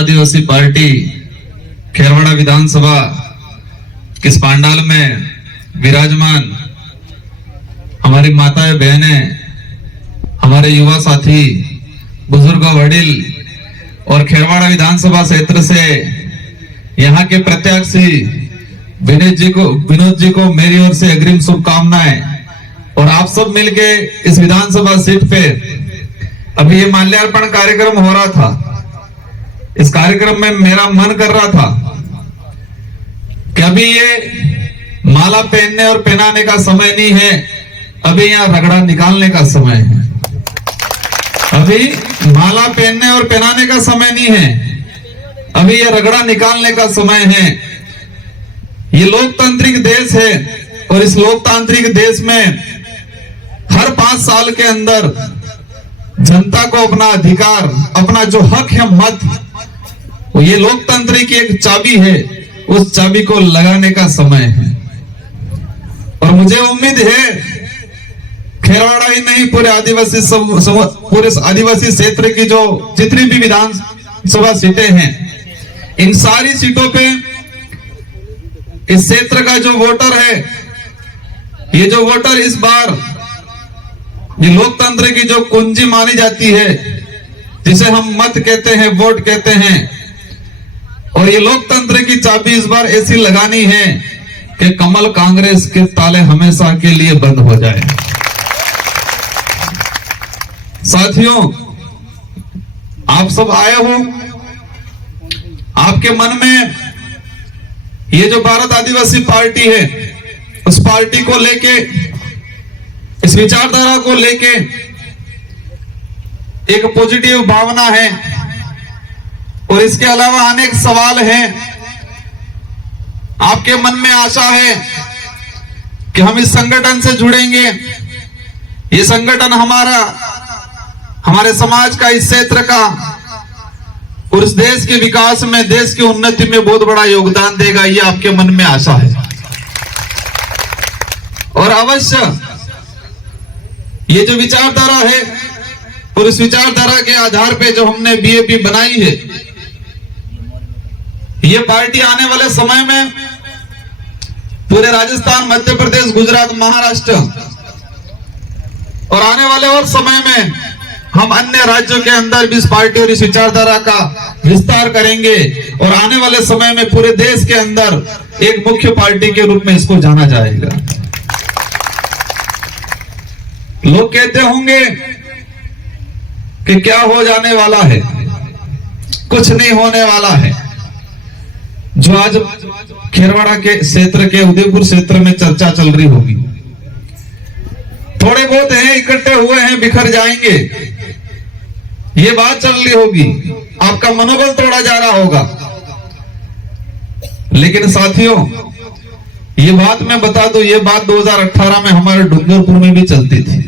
आदिवासी party Kherwara विधानसभा किस पांडाल में विराजमान हमारी माताएं बहनें, हमारे युवा साथी, बुजुर्ग वडील और खेरवाड़ा विधानसभा क्षेत्र से यहाँ के प्रत्याशी विनोद जी को मेरी ओर से अग्रिम शुभकामनाएं। और आप सब मिलके इस विधानसभा सीट पे अभी ये माल्यार्पण कार्यक्रम हो रहा था। इस कार्यक्रम में मेरा मन कर रहा था कि अभी ये माला पहनने और पहनाने का समय नहीं है, अभी यहाँ रगड़ा निकालने का समय है। अभी माला पहनने और पहनाने का समय नहीं है, अभी ये रगड़ा निकालने का समय है। ये लोकतांत्रिक देश है और इस लोकतांत्रिक देश में हर 5 साल के अंदर जनता को अपना अधिकार, अपना जो हक है मत, वो ये लोकतंत्र की एक चाबी है, उस चाबी को लगाने का समय है। और मुझे उम्मीद है खेरवाड़ा ही नहीं, पूरे आदिवासी क्षेत्र की जो जितनी भी विधानसभा सीटें हैं, इन सारी सीटों पे इस क्षेत्र का जो वोटर है, ये जो वोटर इस बार ये लोकतंत्र की जो कुंजी मानी जाती है, जिसे हम मत कहते हैं, वोट कहते हैं, और ये लोकतंत्र की चाबी इस बार ऐसी लगानी है कि कमल कांग्रेस के ताले हमेशा के लिए बंद हो जाए। साथियों, आप सब आए हो, आपके मन में ये जो भारत आदिवासी पार्टी है, उस पार्टी को लेके, इस विचारधारा को लेके एक पॉजिटिव भावना है और इसके अलावा अनेक सवाल हैं। आपके मन में आशा है कि हम इस संगठन से जुड़ेंगे, ये संगठन हमारे समाज का, इस क्षेत्र का और इस देश के विकास में, देश की उन्नति में बहुत बड़ा योगदान देगा, ये आपके मन में आशा है। और अवश्य ये जो विचारधारा है और इस विचारधारा के आधार पे जो हमने बीएपी बनाई है, ये पार्टी आने वाले समय में पूरे राजस्थान, मध्य प्रदेश, गुजरात, महाराष्ट्र और आने वाले और समय में हम अन्य राज्यों के अंदर भी इस पार्टी और इस विचारधारा का विस्तार करेंगे और आने वाले समय में पूरे देश के अंदर एक मुख्य पार्टी के रूप में इसको जाना जाएगा। लोग कहते होंगे कि क्या हो जाने वाला है, कुछ नहीं होने वाला है। जो आज खेरवाड़ा के क्षेत्र के, उदयपुर क्षेत्र में चर्चा चल रही होगी, थोड़े बहुत हैं, इकट्ठे हुए हैं, बिखर जाएंगे, ये बात चल रही होगी, आपका मनोबल तोड़ा जा रहा होगा। लेकिन साथियों, ये बात मैं बता दूं, ये बात 2018 में हमारे डूंगरपुर में भी चलती थी।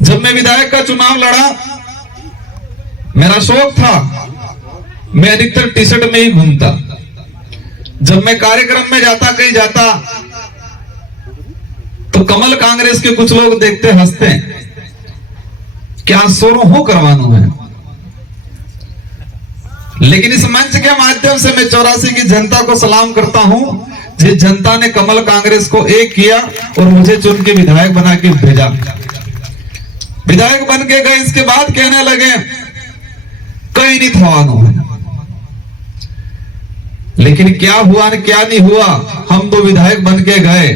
जब मैं विधायक का चुनाव लड़ा, मेरा शौक था, मैं अधिकतर टी शर्ट में ही घूमता। जब मैं कार्यक्रम में जाता, कहीं जाता, तो कमल कांग्रेस के कुछ लोग देखते, हंसते, क्या सोरो हो करवानो है। लेकिन इस मंच के माध्यम से मैं 84 की जनता को सलाम करता हूं, जिस जनता ने कमल कांग्रेस को एक किया और मुझे चुन के विधायक बना के भेजा। विधायक बन के गए, इसके बाद कहने लगे कहीं नहीं थवानो है। लेकिन क्या हुआ न क्या नहीं हुआ, हम तो विधायक बन के गए,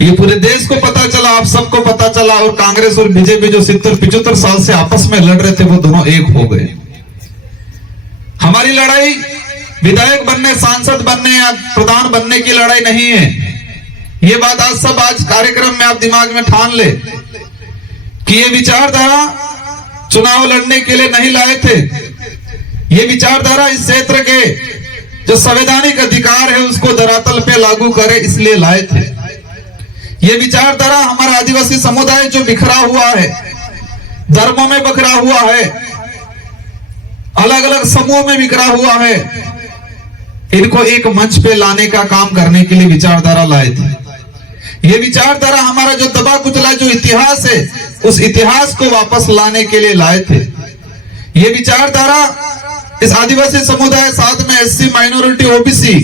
ये पूरे देश को पता चला, आप सबको पता चला। और कांग्रेस और बीजेपी जो 70-75 साल से आपस में लड़ रहे थे, वो दोनों एक हो गए। हमारी लड़ाई विधायक बनने, सांसद बनने या प्रधान बनने की लड़ाई नहीं है। ये बात आज कार्यक्रम में आप दिमाग में ठान ले कि ये विचारधारा चुनाव लड़ने के लिए नहीं लाए थे। ये विचारधारा इस क्षेत्र के जो संवैधानिक अधिकार है उसको धरातल पे लागू करे, इसलिए लाए थे। ये विचारधारा हमारा आदिवासी समुदाय जो बिखरा हुआ है, धर्मों में बिखरा हुआ है, अलग अलग समूह में बिखरा हुआ है, इनको एक मंच पे लाने का काम करने के लिए विचारधारा लाए थे। ये विचारधारा हमारा जो दबा कुचला जो इतिहास है, उस इतिहास को वापस लाने के लिए लाए थे। ये विचारधारा इस आदिवासी समुदाय, साथ में एससी, माइनॉरिटी, ओबीसी,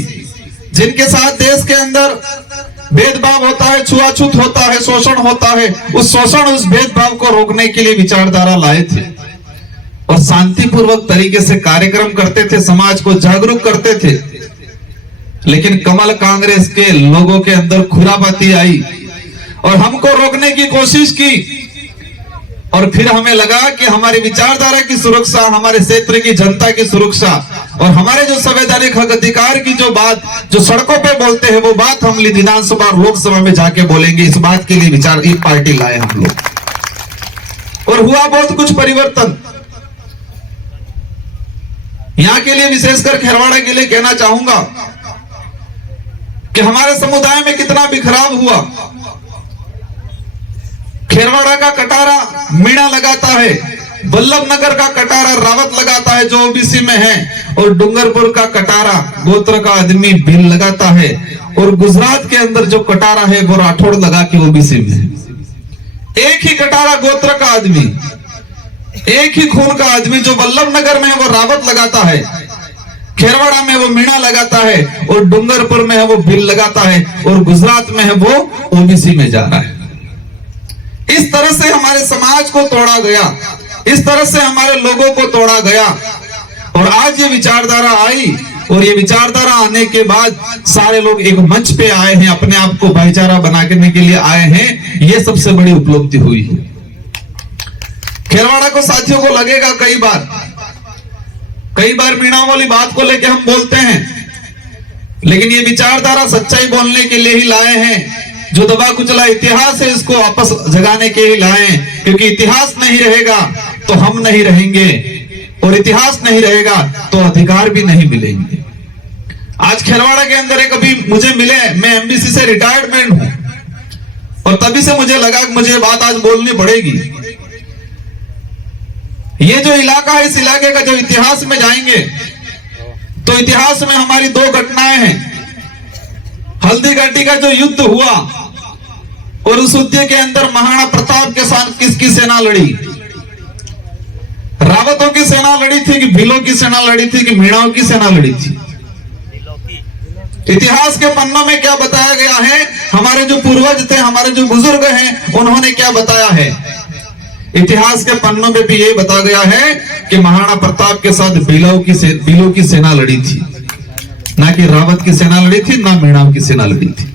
जिनके साथ देश के अंदर भेदभाव होता है, छुआछूत होता है, शोषण होता है, उस शोषण, उस भेदभाव को रोकने के लिए विचारधारा लाए थे और शांतिपूर्वक तरीके से कार्यक्रम करते थे, समाज को जागरूक करते थे। लेकिन कमल कांग्रेस के लोगों के अंदर खुरापाती आई और हमको रोकने की कोशिश की और फिर हमें लगा कि हमारी विचारधारा की सुरक्षा, हमारे क्षेत्र की जनता की सुरक्षा और हमारे जो संवैधानिक हक अधिकार की जो बात जो सड़कों पे बोलते हैं, वो बात हम विधानसभा और लोकसभा में जाके बोलेंगे। इस बात के लिए विचार एक पार्टी लाए हम लोग और हुआ बहुत कुछ परिवर्तन। यहां के लिए, विशेषकर खेरवाड़ा के लिए कहना चाहूंगा कि हमारे समुदाय में कितना बिखराव हुआ। खेरवाड़ा का कटारा मीणा लगाता है, बल्लभ नगर का कटारा रावत लगाता है जो ओबीसी में है, और डूंगरपुर का कटारा गोत्र का आदमी भील लगाता है, और गुजरात के अंदर जो कटारा है वो राठौड़ लगा के ओबीसी में है। एक ही कटारा गोत्र का आदमी, एक ही खून का आदमी, जो बल्लभ नगर में है वो रावत लगाता है, खेरवाड़ा में वो मीणा लगाता है, और डूंगरपुर में है वो भील लगाता है, और गुजरात में है वो ओबीसी में जा रहा है। इस तरह से हमारे समाज को तोड़ा गया, इस तरह से हमारे लोगों को तोड़ा गया। और आज ये विचारधारा आई, और ये विचारधारा आने के बाद सारे लोग एक मंच पे आए हैं, अपने आप को भाईचारा बनाने के लिए आए हैं। ये सबसे बड़ी उपलब्धि हुई है। खेरवाड़ा को साथियों को लगेगा कई बार मीणा वाली बात को लेके हम बोलते हैं, लेकिन ये विचारधारा सच्चाई बोलने के लिए ही लाए हैं। जो दबा कुचला इतिहास है, इसको वापस जगाने के लिए लाए, क्योंकि इतिहास नहीं रहेगा तो हम नहीं रहेंगे, और इतिहास नहीं रहेगा तो अधिकार भी नहीं मिलेंगे। आज खेरवाड़ा के अंदर एक अभी मुझे मिले, मैं एमबीसी से रिटायर्डमेंट हूं, और तभी से मुझे लगा कि मुझे बात आज बोलनी पड़ेगी। ये जो इलाका है, इस इलाके का जो इतिहास में जाएंगे तो इतिहास में हमारी दो घटनाएं हैं। हल्दी घाटी का जो युद्ध हुआ, और उस युद्ध के अंदर महाराणा प्रताप के साथ किसकी सेना लड़ी? रावतों की सेना लड़ी थी कि भीलों की सेना लड़ी थी कि मीणाओं की सेना लड़ी थी? इतिहास के पन्नों में क्या बताया गया है? हमारे जो पूर्वज थे, हमारे जो बुजुर्ग हैं, उन्होंने क्या बताया है? इतिहास के पन्नों में भी ये बताया गया है कि महाराणा प्रताप के साथ भीलों की सेना लड़ी थी, ना कि रावत की सेना लड़ी थी, ना मीणाओं की सेना लड़ी थी।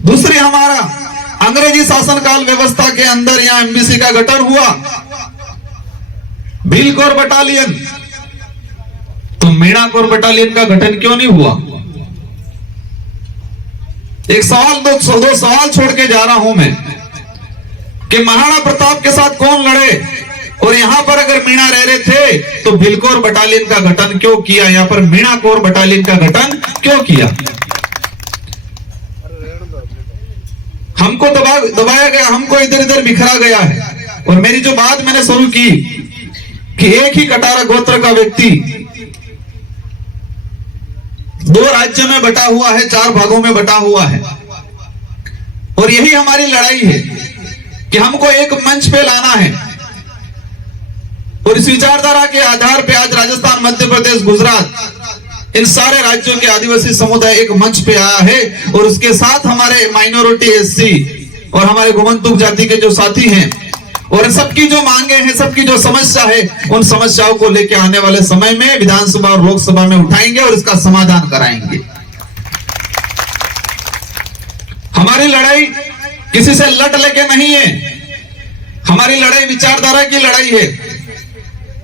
दूसरी, हमारा अंग्रेजी शासनकाल व्यवस्था के अंदर यहां एमबीसी का गठन हुआ, भील कोर बटालियन, तो मीणा कोर बटालियन का गठन क्यों नहीं हुआ? एक सवाल, दो सवाल छोड़ के जा रहा हूं मैं कि महाराणा प्रताप के साथ कौन लड़े, और यहां पर अगर मीणा रह रहे थे तो भीलकोर बटालियन का गठन क्यों किया? यहां पर मीणा कोर बटालियन का गठन क्यों किया? हमको दबाया गया, हमको इधर इधर बिखरा गया है। और मेरी जो बात मैंने शुरू की कि एक ही कटारा गोत्र का व्यक्ति दो राज्यों में बटा हुआ है, 4 भागों में बटा हुआ है, और यही हमारी लड़ाई है कि हमको एक मंच पे लाना है। और इस विचारधारा के आधार पे आज राजस्थान, मध्य प्रदेश, गुजरात, इन सारे राज्यों के आदिवासी समुदाय एक मंच पे आया है, और उसके साथ हमारे माइनॉरिटी, एससी और हमारे गोमंतक जाति के जो साथी हैं, और सबकी जो मांगे हैं, सबकी जो समस्या है, उन समस्याओं को लेके आने वाले समय में विधानसभा और लोकसभा में उठाएंगे और इसका समाधान कराएंगे। हमारी लड़ाई किसी से लट लेके नहीं है, हमारी लड़ाई विचारधारा की लड़ाई है,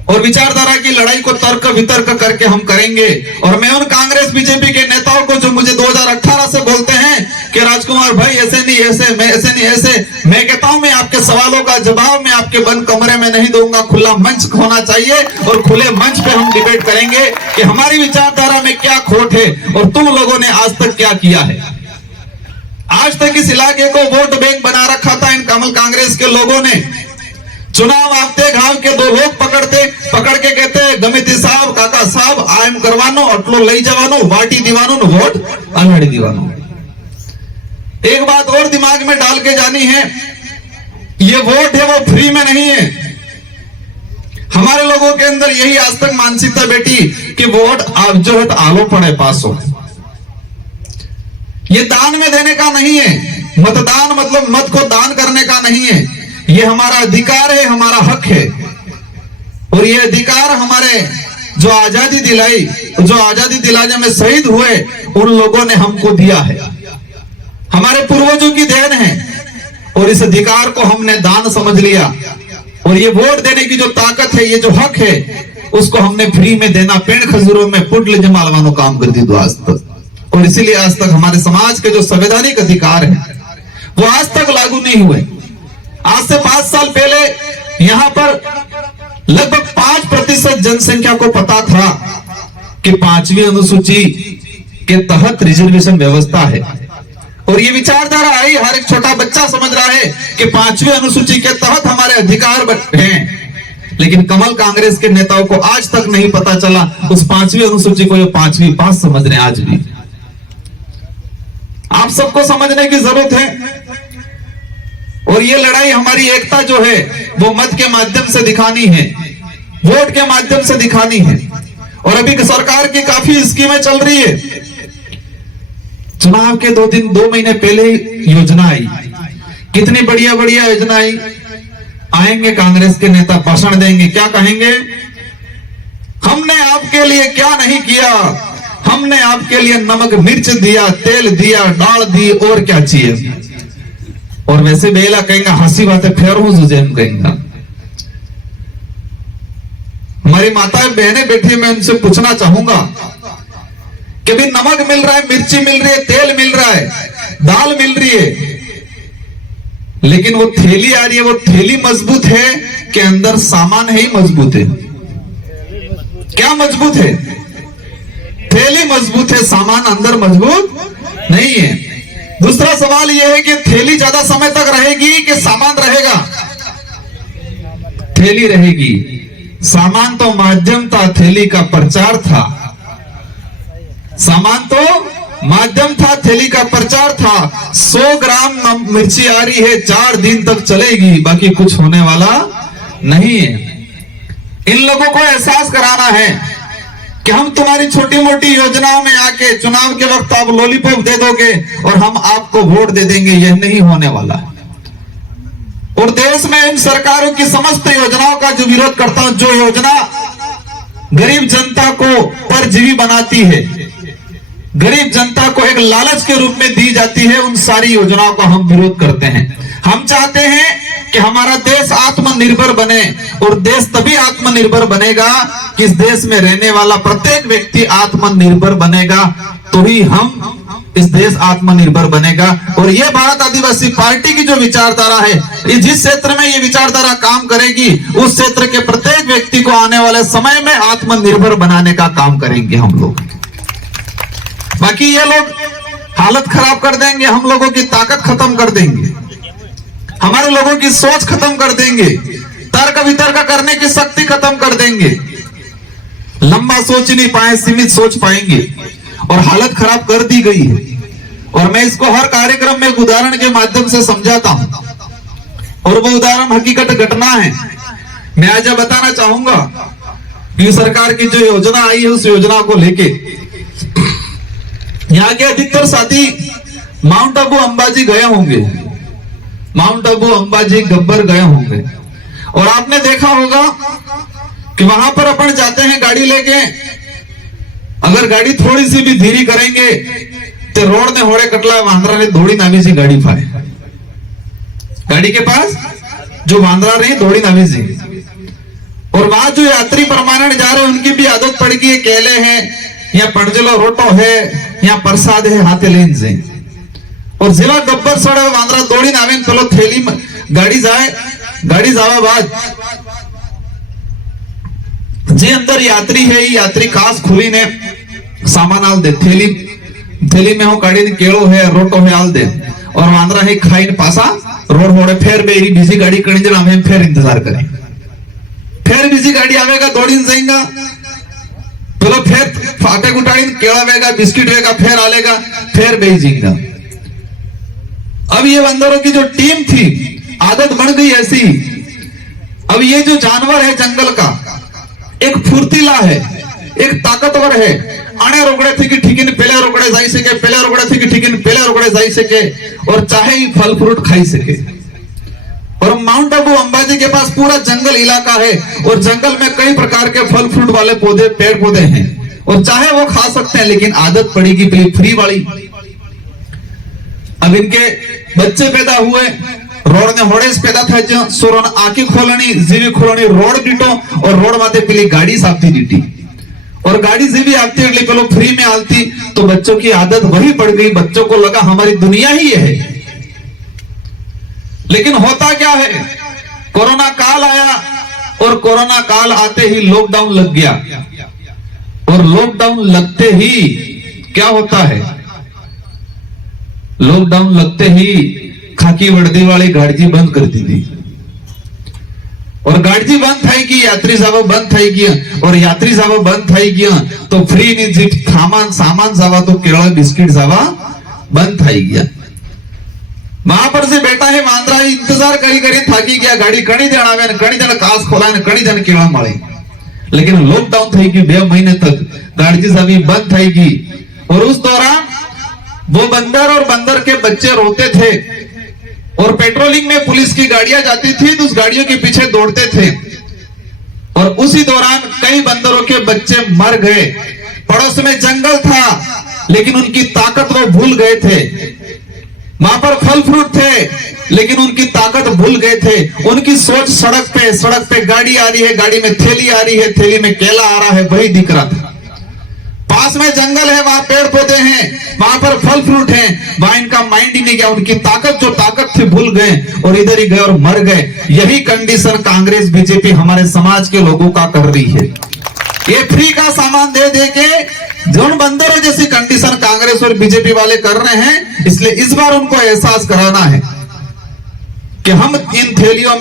और विचारधारा की लड़ाई को तर्क वितर्क करके हम करेंगे। और मैं उन कांग्रेस बीजेपी के नेताओं को जो मुझे 2018 से बोलते हैं कि राजकुमार भाई ऐसे नहीं ऐसे, मैं ऐसे नहीं ऐसे, मैं कहता हूं मैं आपके सवालों का जवाब मैं आपके बंद कमरे में नहीं दूंगा, खुला मंच होना चाहिए, और खुले मंच पे हम डिबेट करेंगे कि हमारी विचारधारा में क्या खोट है और तुम लोगों ने आज तक क्या किया है। आज तक इस इलाके को वोट बैंक बना रखा था इन कमल कांग्रेस के लोगों ने। चुनाव आते घाव के 2 लोग पकड़ के कहते गमिती साहब, काका साहब, आयम करवानो, अटलो लई जवानो, वाटी दीवानो, वोट अनहड़ी दीवानो। एक बात और दिमाग में डाल के जानी है, ये वोट है वो फ्री में नहीं है। हमारे लोगों के अंदर यही आज तक मानसिकता बेटी कि वोट आप जो है आलो पड़े पास हो। ये दान में देने का नहीं है। मतदान मतलब मत को दान करने का नहीं है। ये हमारा अधिकार है, हमारा हक है। और ये अधिकार हमारे जो आजादी दिलाने में शहीद हुए उन लोगों ने हमको दिया है, हमारे पूर्वजों की देन है। और इस अधिकार को हमने दान समझ लिया। और ये वोट देने की जो ताकत है, ये जो हक है, उसको हमने फ्री में देना पेड़ खजूरों में पुटल जमालवानो काम कर दी दो आज तक। और इसीलिए आज तक हमारे समाज के जो संवैधानिक अधिकार है वो आज तक लागू नहीं हुए। आज से 5 साल पहले यहाँ पर लगभग 5% जनसंख्या को पता था कि 5वीं अनुसूची के तहत रिजर्वेशन व्यवस्था है। और ये विचारधारा आई, हर एक छोटा बच्चा समझ रहा है कि 5वीं अनुसूची के तहत हमारे अधिकार हैं। लेकिन कमल कांग्रेस के नेताओं को आज तक नहीं पता चला उस 5वीं अनुसूची को, ये 5वीं पास समझ रहे हैं आज भी। आप सबको समझने की जरूरत है। और ये लड़ाई हमारी एकता जो है वो मत के माध्यम से दिखानी है, वोट के माध्यम से दिखानी है। और अभी सरकार की काफी स्कीमें चल रही है। चुनाव के 2 महीने पहले योजना आई, कितनी बढ़िया बढ़िया योजना आई। आएंगे कांग्रेस के नेता, भाषण देंगे, क्या कहेंगे? हमने आपके लिए क्या नहीं किया, हमने आपके लिए नमक मिर्च दिया, तेल दिया, दाल दी, और क्या चाहिए। और वैसे बेला कहेंगे हंसी बातें फेर हूं जुजेम कहेंगे। हमारी माताएं बहनें बैठी, मैं उनसे पूछना चाहूंगा कि भी नमक मिल रहा है, मिर्ची मिल रही है, तेल मिल रहा है, दाल मिल रही है, लेकिन वो थैली आ रही है, वो थैली मजबूत है कि अंदर सामान है ही मजबूत है? क्या मजबूत है? थैली मजबूत है, सामान अंदर मजबूत नहीं है। दूसरा सवाल यह है कि थैली ज्यादा समय तक रहेगी कि सामान रहेगा? थैली रहेगी। सामान तो माध्यम था, थैली का प्रचार था। सामान तो माध्यम था, थैली का प्रचार था। 100 ग्राम मिर्ची आ रही है, 4 दिन तक चलेगी, बाकी कुछ होने वाला नहीं है। इन लोगों को एहसास कराना है कि हम तुम्हारी छोटी मोटी योजनाओं में आके चुनाव के वक्त आप लॉलीपॉप दे दोगे और हम आपको वोट दे देंगे, यह नहीं होने वाला। और देश में इन सरकारों की समस्त योजनाओं का जो विरोध करता हूं, जो योजना गरीब जनता को परजीवी बनाती है, गरीब जनता को एक लालच के रूप में दी जाती है, उन सारी योजनाओं का हम विरोध करते हैं। हम चाहते हैं कि हमारा देश आत्मनिर्भर बने। और देश तभी आत्मनिर्भर बनेगा कि इस देश में रहने वाला प्रत्येक व्यक्ति आत्मनिर्भर बनेगा, तो ही हम इस देश आत्मनिर्भर बनेगा। और ये भारत आदिवासी पार्टी की जो विचारधारा है, ये जिस क्षेत्र में ये विचारधारा काम करेगी, उस क्षेत्र के प्रत्येक व्यक्ति को आने वाले समय में आत्मनिर्भर बनाने का काम करेंगे हम लोग। बाकी ये लोग हालत खराब कर देंगे, हम लोगों की ताकत खत्म कर देंगे, हमारे लोगों की सोच खत्म कर देंगे, तर्क वितर्क करने की शक्ति खत्म कर देंगे। लंबा सोच नहीं पाए, सीमित सोच पाएंगे। और हालत खराब कर दी गई है। और मैं इसको हर कार्यक्रम में एक उदाहरण के माध्यम से समझाता हूं, और वो उदाहरण हकीकत घटना है। मैं आज बताना चाहूंगा कि सरकार की जो योजना आई है, उस योजना को लेके यहाँ के अधिकतर साथी माउंट आबू अंबाजी गए होंगे, माउंट आबू अंबाजी गब्बर गए होंगे। और आपने देखा होगा कि वहां पर अपन जाते हैं गाड़ी लेके, अगर गाड़ी थोड़ी सी भी धीरी करेंगे तो रोड ने होड़े कटला वांद्रा ने दौड़ी नावी सी गाड़ी फाए, गाड़ी के पास जो वांद्रा रही दौड़ी नावी सी। और वहां जो यात्री परमानेंट जा रहे हैं, उनकी भी आदत पड़ गई है, केले हैं या पड़जलो रोटो है या प्रसाद है, हाथे लेन से। और जिला गब्बर सड़े वांद्रा दौड़ी नावे चलो थैली गाड़ी जाए, गाड़ी जावा बाद जे अंदर यात्री है, यात्री कास खुली ने सामान आल दे, थैली में हो गाड़ी ने केड़ो है, रोटो है आल दे। और वांद्रा है खाई ने पासा रोड होड़े फेर बेरी बिजी गाड़ी कड़ी जरा हम फेर इंतजार करें, फेर बिजी गाड़ी आवेगा दौड़ी जाएगा, चलो फिर फाटे गुटाड़ी केड़ा वेगा, बिस्किट वेगा, फिर आलेगा, फिर बेचेगा। अब ये बंदरों की जो टीम थी, आदत बन गई ऐसी। अब ये जो जानवर है जंगल का, एक फुर्तीला है, एक ताकतवर है। आने रोकड़े थी कि ठीकिन पहले रोकड़े जाई सके, पहले रोकड़े थी कि ठीकिन पहले रोकड़े जाई सके और चाहे ही फल फ्रूट खाई सके। और माउंट आबू अंबाजी के पास पूरा जंगल इलाका है और जंगल में कई प्रकार के फल फ्रूट वाले पौधे, पेड़ पौधे हैं और चाहे वो खा सकते हैं, लेकिन आदत पड़ेगी फ्री वाली। अब इनके बच्चे पैदा हुए, रोड ने होड़े पैदा था जो सुरन आंखी खोलनी, जीवी खोलनी, रोड डीटो और रोड माते पीली गाड़ी साफती डीटी और गाड़ी जीवी आती अगली पेलो फ्री में आती, तो बच्चों की आदत वही पड़ गई। बच्चों को लगा हमारी दुनिया ही ये है। लेकिन होता क्या है, कोरोना काल आया और कोरोना काल आते ही लॉकडाउन लग गया और लॉकडाउन लगते ही क्या होता है, लॉकडाउन लगते ही खाकी वर्दी वाली गाड़ी बंद कर दी थी और गाड़ी बंद थाई की, यात्री जावा बंद थाई गया और यात्री जावा बंद थाई गया तो फ्री ની જે सामान जावा तो केवल बिस्किट जावा बंद थाई गया। वहां पर से बेटा है वांद्रा इंतजार करी करी थाकी गया, गाड़ी कणी जण आवे ने कणी जण कास खोलाय ने कणी जण केवा मळे। लेकिन लॉकडाउन થઈ ગયું 2 महीने तक, गाड़ी सभी बंद થઈ गई और उस दौरान वो बंदर और बंदर के बच्चे रोते थे और पेट्रोलिंग में पुलिस की गाड़ियां जाती थी तो उस गाड़ियों के पीछे दौड़ते थे और उसी दौरान कई बंदरों के बच्चे मर गए। पड़ोस में जंगल था लेकिन उनकी ताकत वो भूल गए थे। वहां पर फल फ्रूट थे लेकिन उनकी ताकत भूल गए थे। उनकी सोच सड़क पे गाड़ी आ रही है, गाड़ी में थैली आ रही है, थैली में केला आ रहा है, वही दिख रहा था। पास में जंगल है, वहां पेड़ पौधे हैं, वहां पर फल फ्रूट हैं, वहां इनका माइंड ही नहीं गया। उनकी ताकत थी भूल गए और इधर ही गए और मर गए। यही कंडीशन कांग्रेस बीजेपी हमारे समाज के लोगों का कर रही है। ये फ्री का सामान दे दे के जोन बंदरों जैसी कंडीशन कांग्रेस और बीजेपी वाले कर रहे हैं। इसलिए इस बार उनको एहसास कराना है कि हम इन थैलियों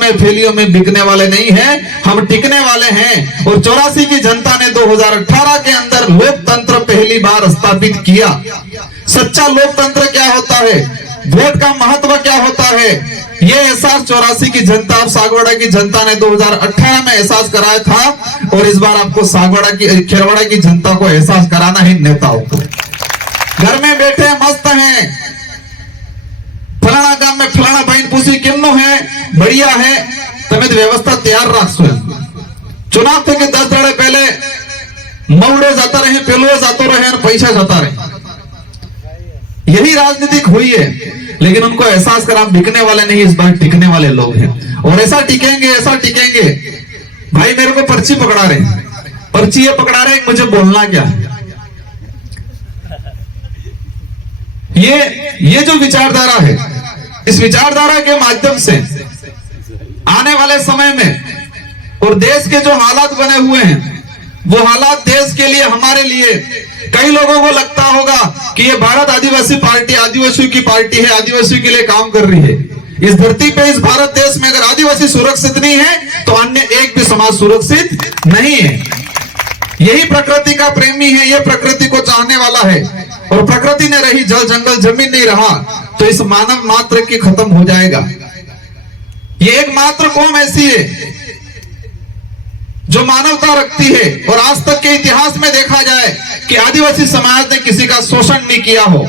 में बिकने वाले नहीं हैं, हम टिकने वाले हैं। और 84 की जनता ने 2018 के अंदर लोकतंत्र पहली बार स्थापित किया। सच्चा लोकतंत्र क्या होता है, वोट का महत्व क्या होता है, ये एहसास 84 की जनता और सागवाड़ा की जनता ने 2018 में एहसास कराया था और इस बार आपको खेरवाड़ा की जनता को एहसास कराना है। नेताओं को घर में बैठे मस्त हैं, फलाना गांव में फलाना बहन पूछी केमनो है, बढ़िया है, तमे व्यवस्था तैयार रखो। चुनाव थे कि 10 दाड़े पहले मवड़ो जाता रहे, पेलो जातो रहे और पैसा जाता रहे। यही राजनीतिक हुई है। लेकिन उनको एहसास करा बिकने वाले नहीं, इस बार टिकने वाले लोग हैं और ऐसा टिकेंगे। भाई मेरे को पर्ची पकड़ा रहे, पर्ची ये पकड़ा रहे, मुझे बोलना क्या है। ये जो विचारधारा है, इस विचारधारा के माध्यम से आने वाले समय में और देश के जो हालात बने हुए हैं, वो हालात देश के लिए, हमारे लिए, कई लोगों को लगता होगा कि ये भारत आदिवासी पार्टी आदिवासियों की पार्टी है, आदिवासियों के लिए काम कर रही है। इस धरती पे, इस भारत देश में अगर आदिवासी सुरक्षित नहीं है तो अन्य एक भी समाज सुरक्षित नहीं है। यही प्रकृति का प्रेमी है, ये प्रकृति को चाहने वाला है और प्रकृति ने रही, जल जंगल जमीन नहीं रहा तो इस मानव मात्र की खत्म हो जाएगा। ये एक मात्र कौम ऐसी है जो मानवता रखती है और आज तक के इतिहास में देखा जाए कि आदिवासी समाज ने किसी का शोषण नहीं किया हो,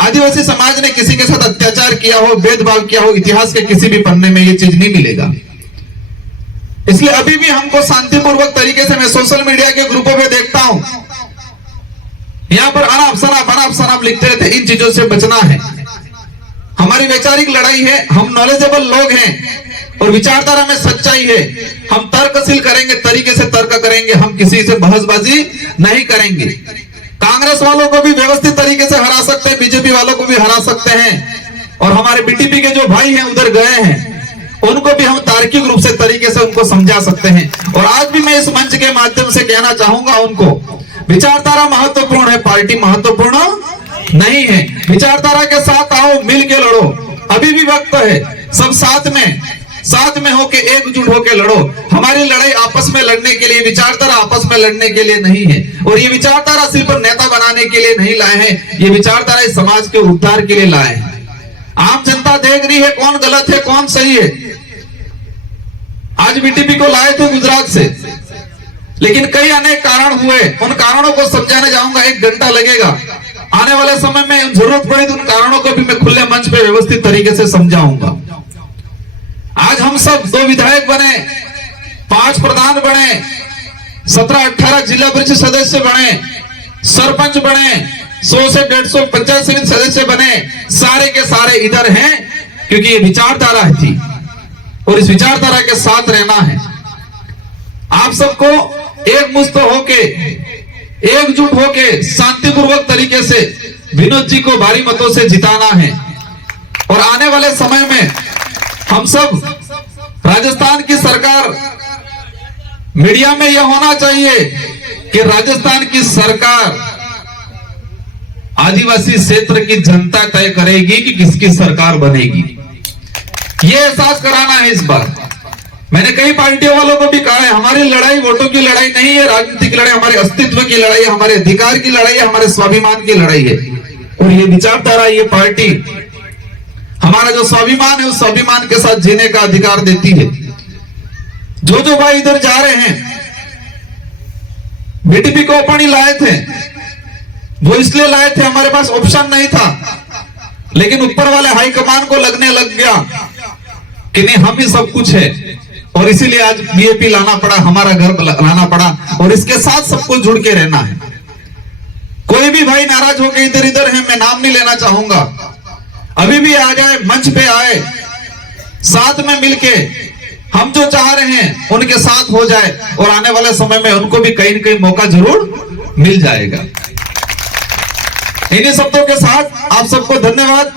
आदिवासी समाज ने किसी के साथ अत्याचार किया हो, भेदभाव किया हो, इतिहास के किसी भी पन्ने में ये चीज नहीं मिलेगा। इसलिए अभी भी हमको शांतिपूर्वक तरीके से, मैं सोशल मीडिया के ग्रुपों में देखता हूं, यहाँ पर अनाप शनाप लिखते रहते, इन चीजों से बचना है। हमारी वैचारिक लड़ाई है, हम नॉलेजेबल लोग हैं और विचारधारा में सच्चाई है। हम तर्कशील करेंगे, तरीके से तर्क करेंगे, हम किसी से बहसबाजी नहीं करेंगे। कांग्रेस वालों को भी व्यवस्थित तरीके से हरा सकते हैं, बीजेपी वालों को भी हरा सकते हैं और हमारे बीटीपी के जो भाई हैं उधर गए हैं, उनको भी हम तार्किक रूप से तरीके से उनको समझा सकते हैं। और आज भी मैं इस मंच के माध्यम से कहना चाहूंगा उनको, विचारधारा महत्वपूर्ण है, पार्टी महत्वपूर्ण नहीं है। विचारधारा के साथ आओ, मिल के लड़ो, अभी भी वक्त है, सब साथ में होके एकजुट होके लड़ो। हमारी लड़ाई आपस में लड़ने के लिए, विचारधारा आपस में लड़ने के लिए नहीं है। और ये विचारधारा सिर्फ नेता बनाने के लिए नहीं लाए हैं, ये विचारधारा इस समाज के उद्धार के लिए लाए हैं। आम जनता देख रही है कौन गलत है कौन सही है। आज बीटीपी को लाए थे गुजरात से, लेकिन कई अनेक कारण हुए, उन कारणों को समझाने जाऊंगा 1 घंटा लगेगा। आने वाले समय में जरूरत पड़ी तो उन कारणों को भी मैं खुले मंच पे व्यवस्थित तरीके से समझाऊंगा। आज हम सब 2 विधायक बने, 5 प्रधान बने, 17-18 जिला परिषद सदस्य बने, सरपंच बने, 100 से 150 पंचायत समिति सदस्य बने, सारे के सारे इधर हैं क्योंकि ये विचारधारा थी और इस विचारधारा के साथ रहना है। आप सबको एक मुस्त होके, एकजुट होके, शांतिपूर्वक तरीके से विनोद जी को भारी मतों से जिताना है। और आने वाले समय में हम सब, राजस्थान की सरकार, मीडिया में यह होना चाहिए कि राजस्थान की सरकार आदिवासी क्षेत्र की जनता तय करेगी कि किसकी सरकार बनेगी। यह एहसास कराना है इस बार। मैंने कई पार्टियों वालों को भी कहा है, हमारी लड़ाई वोटों की लड़ाई नहीं है, राजनीतिक लड़ाई, हमारे अस्तित्व की लड़ाई है, हमारे अधिकार की लड़ाई है, हमारे स्वाभिमान की लड़ाई है। और ये विचारधारा, ये पार्टी हमारा जो स्वाभिमान है उस स्वाभिमान के साथ जीने का अधिकार देती है। जो भाई इधर जा रहे हैं, बीटीपी को अपन ही लाए थे, वो इसलिए लाए थे, हमारे पास ऑप्शन नहीं था, लेकिन ऊपर वाले हाईकमान को लगने लग गया कि नहीं हम ही सब कुछ है, और इसीलिए आज बीएपी लाना पड़ा, हमारा घर लाना पड़ा, और इसके साथ सबको जुड़ के रहना है। कोई भी भाई नाराज होकर इधर इधर है, मैं नाम नहीं लेना चाहूंगा, अभी भी आ जाए, मंच पे आए, साथ में मिलके हम जो चाह रहे हैं उनके साथ हो जाए, और आने वाले समय में उनको भी कहीं न कहीं मौका जरूर मिल जाएगा। इन्हीं शब्दों के साथ आप सबको धन्यवाद,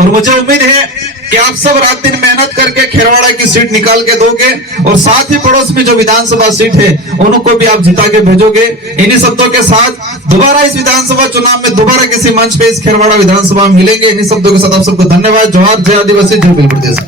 और मुझे उम्मीद है कि आप सब रात दिन मेहनत करके खेरवाड़ा की सीट निकाल के दोगे, और साथ ही पड़ोस में जो विधानसभा सीट है उनको भी आप जिता के भेजोगे। इन्हीं शब्दों के साथ दोबारा इस विधानसभा चुनाव में दोबारा किसी मंच पे इस खेरवाड़ा विधानसभा में मिलेंगे। इन्हीं शब्दों के साथ आप सबको धन्यवाद। जोहार, जय आदिवासी, जय भील प्रदेश।